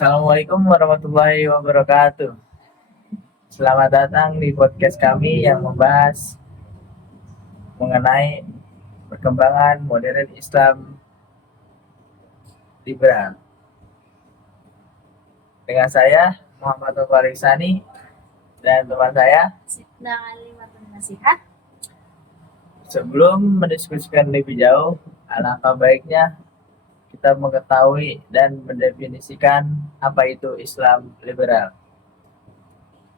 Assalamualaikum warahmatullahi wabarakatuh. Selamat datang di podcast kami yang membahas mengenai perkembangan modern Islam liberal. Dengan saya Muhammad Nofal Iksani dan teman saya. Sidna Kalimatun Nasihat. Sebelum mendiskusikan lebih jauh, alangkah baiknya kita mengetahui dan mendefinisikan apa itu Islam liberal.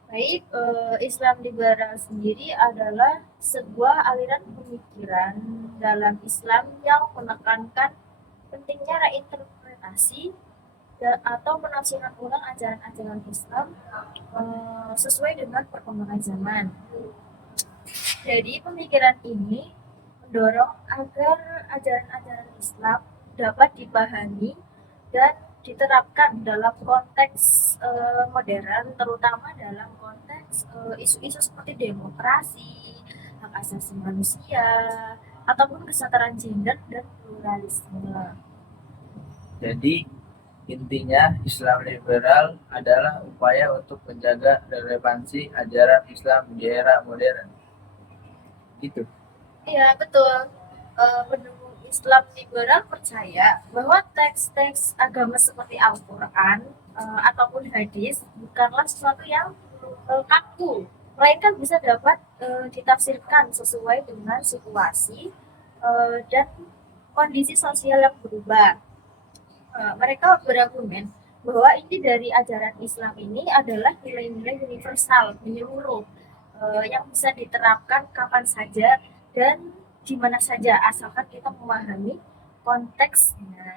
Baik, Islam liberal sendiri adalah sebuah aliran pemikiran dalam Islam yang menekankan pentingnya reinterpretasi atau penafsiran ulang ajaran-ajaran Islam sesuai dengan perkembangan zaman. Jadi pemikiran ini mendorong agar ajaran-ajaran Islam dapat dipahami dan diterapkan dalam konteks modern, terutama dalam konteks isu-isu seperti demokrasi, hak asasi manusia, ataupun kesetaraan gender dan pluralisme. Jadi intinya Islam liberal adalah upaya untuk menjaga relevansi ajaran Islam di era modern. Gitu. Iya, betul. Pendukung Islam liberal percaya bahwa teks-teks agama seperti Al-Quran ataupun hadis bukanlah sesuatu yang kaku, melainkan bisa dapat ditafsirkan sesuai dengan situasi dan kondisi sosial yang berubah. Mereka berargumen bahwa inti dari ajaran Islam ini adalah nilai-nilai universal menyeluruh yang bisa diterapkan kapan saja dan di mana saja asalkan kita memahami konteksnya.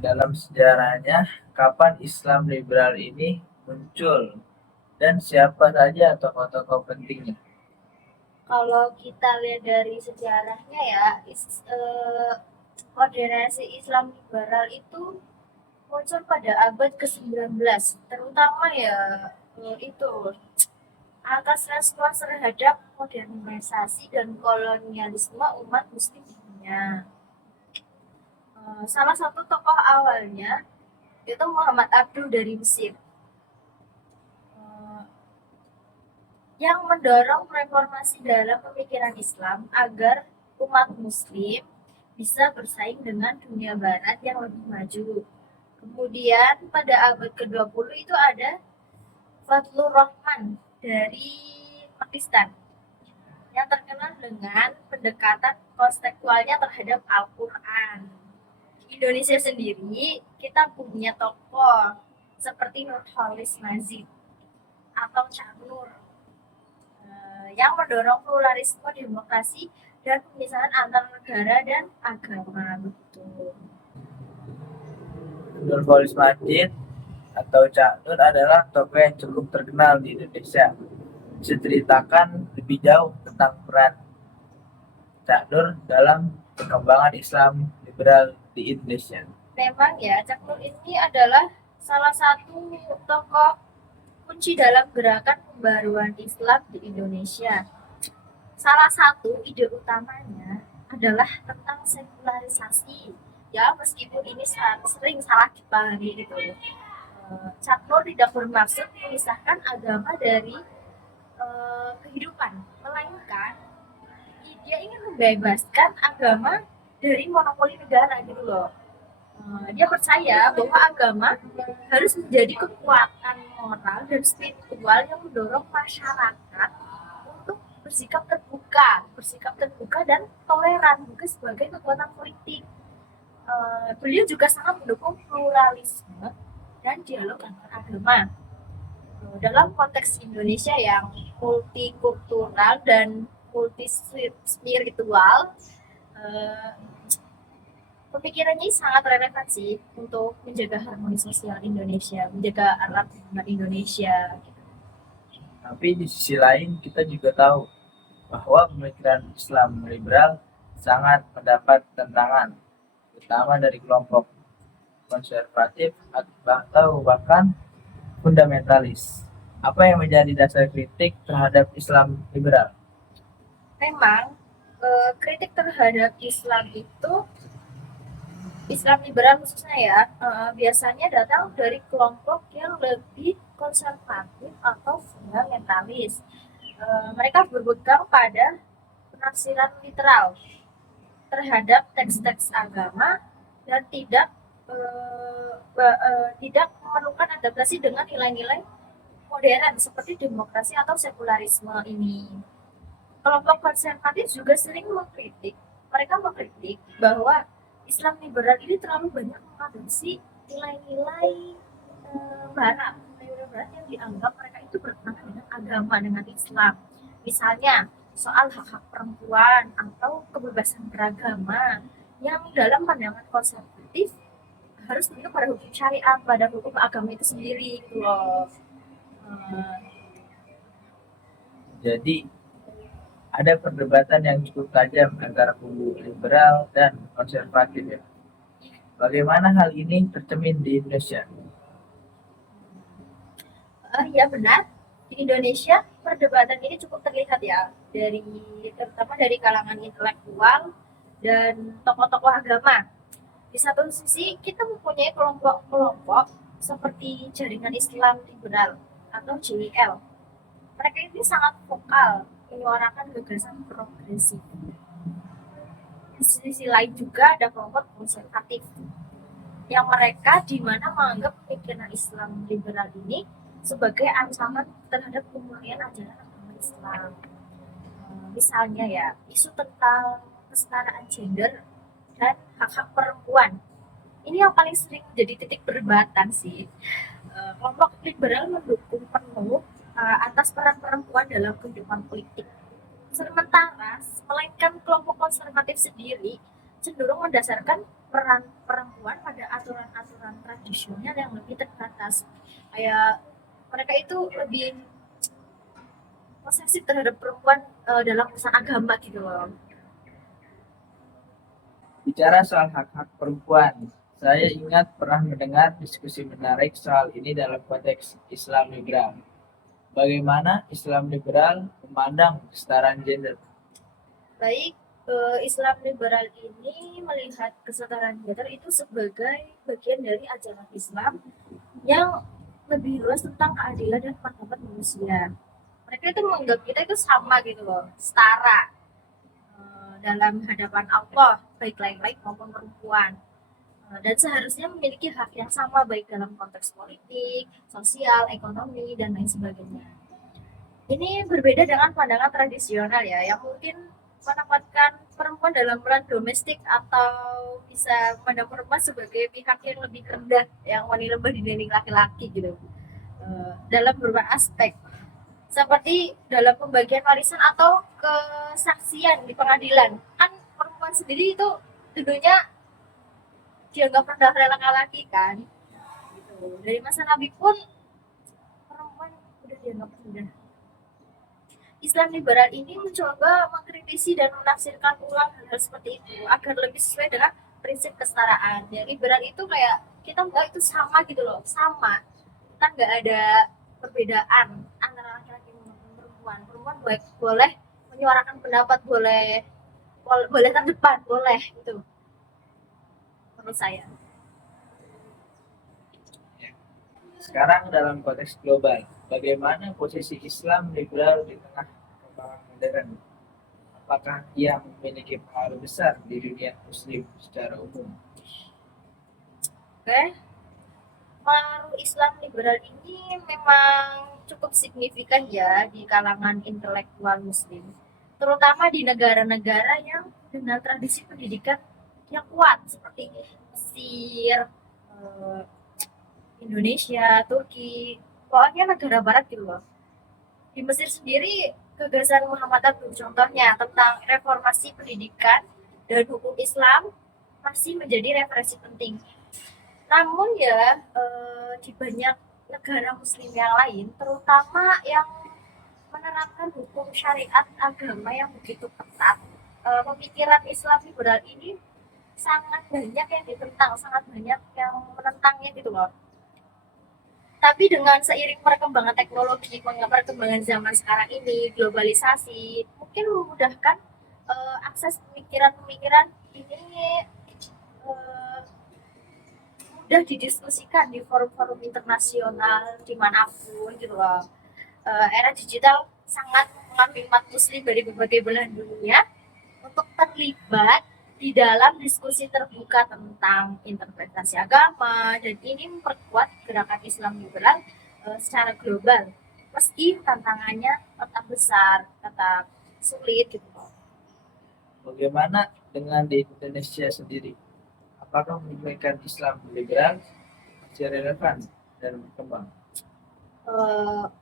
Dalam sejarahnya, kapan Islam liberal ini muncul dan siapa saja tokoh-tokoh pentingnya? Kalau kita lihat dari sejarahnya ya, moderasi Islam liberal itu muncul pada abad ke-19, terutama ya itu atas respons terhadap modernisasi dan kolonialisme umat muslim di dunia. Salah satu tokoh awalnya itu Muhammad Abduh dari Mesir, yang mendorong reformasi dalam pemikiran Islam agar umat muslim bisa bersaing dengan dunia barat yang lebih maju. Kemudian pada abad ke-20 itu ada Fadlur Rahman dari Pakistan yang terkenal dengan pendekatan konseptualnya terhadap Al-Quran. Di Indonesia sendiri, kita punya tokoh seperti Nurholis Nazib atau Cak Nur yang mendorong pluralisme demokrasi dan pemisahan antar negara dan agama. Begitu. Nurholis Majid atau Cak Nur adalah tokoh yang cukup terkenal di Indonesia. Bisa ceritakan lebih jauh tentang peran Cak Nur dalam perkembangan Islam liberal di Indonesia. Memang ya, Cak Nur ini adalah salah satu tokoh kunci dalam gerakan pembaruan Islam di Indonesia. Salah satu ide utamanya adalah tentang sekularisasi. Ya, meskipun ini sering salah dipahami gitu. Cak Nur tidak bermaksud memisahkan agama dari kehidupan, melainkan dia ingin membebaskan agama dari monopoli negara gitu loh. Dia percaya bahwa agama harus menjadi kekuatan moral dan spiritual yang mendorong masyarakat untuk bersikap terbuka dan toleran juga sebagai kekuatan politik. Beliau juga sangat mendukung pluralisme dan dialog antar agama. Dalam konteks Indonesia yang multikultural dan multispiritual, pemikirannya sangat relevan sih untuk menjaga harmoni sosial Indonesia, menjaga alam Indonesia. Tapi di sisi lain kita juga tahu bahwa pemikiran Islam liberal sangat mendapat tentangan, terutama dari kelompok konservatif atau bahkan fundamentalis. Apa yang menjadi dasar kritik terhadap Islam liberal? Memang kritik terhadap Islam itu Islam liberal khususnya ya, biasanya datang dari kelompok yang lebih konservatif atau fundamentalis. Mereka berpegang pada penafsiran literal terhadap teks-teks agama dan tidak memerlukan adaptasi dengan nilai-nilai modern seperti demokrasi atau sekularisme ini. Kelompok konservatif juga sering mengkritik, mereka mengkritik bahwa Islam liberal ini terlalu banyak mengadopsi nilai-nilai barat, nilai-nilai barat yang dianggap mereka itu bertentangan dengan agama, dengan Islam. Misalnya soal hak-hak perempuan atau kebebasan beragama yang dalam pandangan konservatif harus tunduk pada hukum syariat, pada hukum agama itu sendiri gitu loh. Eh, Jadi ada perdebatan yang cukup tajam antara kubu liberal dan konservatif ya. Bagaimana hal ini tercermin di Indonesia? Ya benar, di Indonesia perdebatan ini cukup terlihat ya, terutama dari kalangan intelektual dan tokoh-tokoh agama. Di satu sisi kita mempunyai kelompok-kelompok seperti Jaringan Islam Liberal atau JIL. Mereka ini sangat vokal menyuarakan gagasan progresif. Di sisi lain juga ada kelompok konservatif yang mereka di mana menganggap pemikiran Islam liberal ini sebagai ancaman terhadap kemurnian ajaran agama Islam. Misalnya ya, isu tentang kesetaraan gender dan hak-hak perempuan. Ini yang paling sering jadi titik perdebatan sih. Kelompok liberal mendukung penuh atas peran perempuan dalam kehidupan politik. Sementara, melainkan kelompok konservatif sendiri cenderung mendasarkan peran perempuan pada aturan-aturan tradisional yang lebih terbatas. Kayak mereka itu lebih posesif terhadap perempuan dalam urusan agama gitu loh. Bicara soal hak-hak perempuan, saya ingat pernah mendengar diskusi menarik soal ini dalam konteks Islam liberal. Bagaimana Islam liberal memandang kesetaraan gender? Baik, Islam liberal ini melihat kesetaraan gender itu sebagai bagian dari ajaran Islam yang lebih luas tentang keadilan dan martabat manusia. Mereka itu menganggap kita itu sama gitu loh, setara dalam hadapan Allah, baik laki-laki maupun perempuan. Dan seharusnya memiliki hak yang sama baik dalam konteks politik, sosial, ekonomi, dan lain sebagainya. Ini berbeda dengan pandangan tradisional ya, yang mungkin menempatkan perempuan dalam peran domestik atau bisa memandang perempuan sebagai pihak yang lebih rendah, yang wanita lebih dibanding laki-laki gitu. Dalam beberapa aspek, seperti dalam pembagian warisan atau kesaksian di pengadilan. Kan perempuan sendiri itu tentunya dianggap rendah oleh laki-laki kan. Gitu. Dari masa Nabi pun perempuan udah dianggap rendah. Islam liberal ini mencoba mengkritisi dan menafsirkan ulang hal-hal seperti itu agar lebih sesuai dengan prinsip kesetaraan. Ya, liberal itu kayak kita enggak itu sama gitu loh, sama. Kita nggak ada perbedaan antara laki-laki dan perempuan. Perempuan boleh menyuarakan pendapat, boleh terdepan, boleh itu menurut saya. Sekarang dalam konteks global, bagaimana posisi Islam liberal di tengah perkembangan modern? Apakah ia memiliki pengaruh besar di dunia muslim secara umum? Oke, pengaruh Islam liberal ini memang cukup signifikan ya di kalangan intelektual muslim, terutama di negara-negara yang dengan tradisi pendidikan yang kuat seperti Mesir, eh, Indonesia, Turki, pokoknya negara barat gitu loh. Di Mesir sendiri gagasan Muhammad Abdul contohnya tentang reformasi pendidikan dan hukum Islam masih menjadi referensi penting. Namun ya di banyak negara muslim yang lain, terutama yang menerapkan hukum syariat agama yang begitu ketat, pemikiran Islam liberal ini sangat banyak yang ditentang, sangat banyak yang menentangnya gitu loh. Tapi dengan seiring perkembangan teknologi, perkembangan zaman sekarang ini, globalisasi, mungkin memudahkan akses pemikiran-pemikiran ini mudah didiskusikan di forum-forum internasional dimanapun gitu loh. Era digital sangat mengambil umat muslim dari berbagai belahan dunia untuk terlibat di dalam diskusi terbuka tentang interpretasi agama, dan ini memperkuat gerakan Islam liberal secara global meski tantangannya tetap besar, tetap sulit gitu loh. Bagaimana dengan di Indonesia sendiri? Apakah pemikiran Islam liberal masih relevan dan berkembang?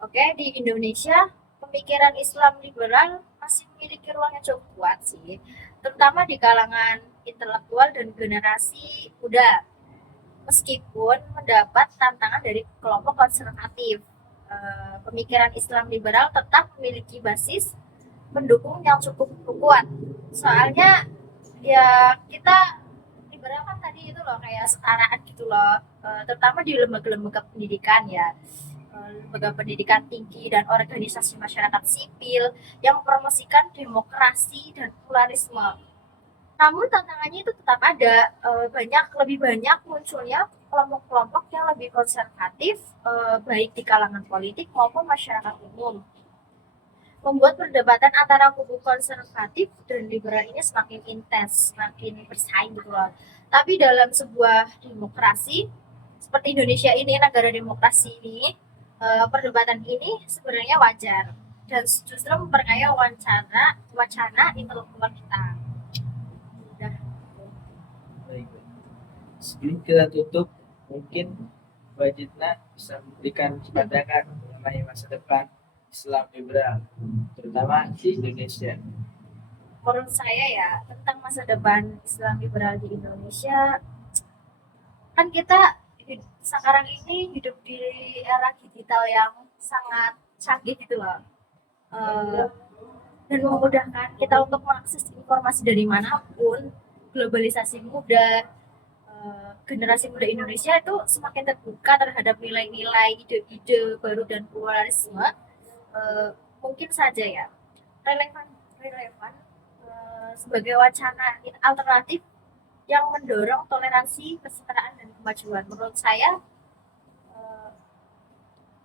Oke, di Indonesia pemikiran Islam liberal masih memiliki ruang yang cukup kuat sih, terutama di kalangan intelektual dan generasi muda. Meskipun mendapat tantangan dari kelompok konservatif, pemikiran Islam liberal tetap memiliki basis pendukung yang cukup kuat. Soalnya ya kita liberal kan tadi itu loh kayak setaraan gitu loh, terutama di lembaga-lembaga pendidikan ya, lembaga pendidikan tinggi dan organisasi masyarakat sipil yang mempromosikan demokrasi dan pluralisme. Namun tantangannya itu tetap ada, lebih banyak munculnya kelompok-kelompok yang lebih konservatif, baik di kalangan politik maupun masyarakat umum, membuat perdebatan antara kubu konservatif dan liberal ini semakin intens, semakin bersaing gitu loh. Tapi dalam sebuah demokrasi seperti Indonesia ini, negara demokrasi ini, perdebatan ini sebenarnya wajar dan justru memperkaya wacana intelektual kita. Udah. Baik. Sebelum kita tutup, mungkin Mbak Jitna bisa memberikan pandangan mengenai masa depan Islam liberal, terutama di Indonesia. Menurut saya ya, tentang masa depan Islam liberal di Indonesia, kan kita sekarang ini hidup di era digital yang sangat canggih gitu loh. Dan memudahkan kita untuk mengakses informasi dari manapun, globalisasi muda, generasi muda Indonesia itu semakin terbuka terhadap nilai-nilai, ide-ide baru dan pluralisme. Mungkin saja ya relevan sebagai wacana alternatif yang mendorong toleransi, kesetaraan dan kemajuan. Menurut saya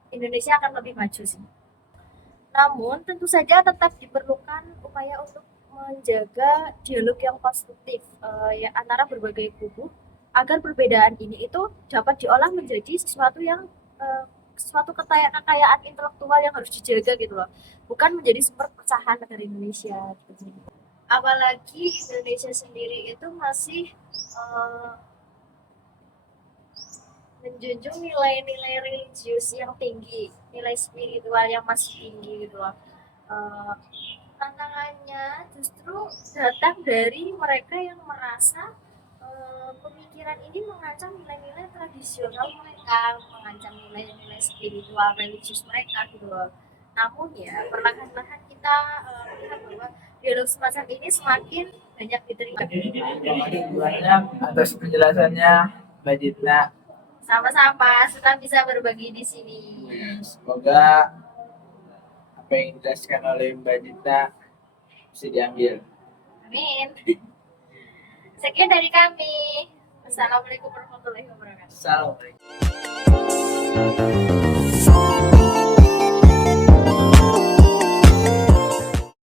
Indonesia akan lebih maju sih. Namun tentu saja tetap diperlukan upaya untuk menjaga dialog yang konstruktif ya, antara berbagai kubu, agar perbedaan ini itu dapat diolah menjadi suatu kekayaan intelektual yang harus dijaga gitu loh, bukan menjadi sumber perpecahan negara Indonesia gitu. Apalagi Indonesia sendiri itu masih menjunjung nilai-nilai religius yang tinggi, nilai spiritual yang masih tinggi gitu loh. Tantangannya justru datang dari mereka yang merasa pemikiran ini mengancam nilai-nilai tradisional mereka, mengancam nilai-nilai spiritual religius mereka gitu loh. Namun ya perlahan-lahan kita melihat bahwa dialog semacam ini semakin banyak diterima. Terima kasih banyak atas penjelasannya, Mbak Jitna. Sama-sama, senang bisa berbagi di sini. Semoga apa yang dijelaskan oleh Mbak Jitna bisa diambil. Amin. Sekian dari kami. Assalamualaikum warahmatullahi wabarakatuh. Assalamualaikum.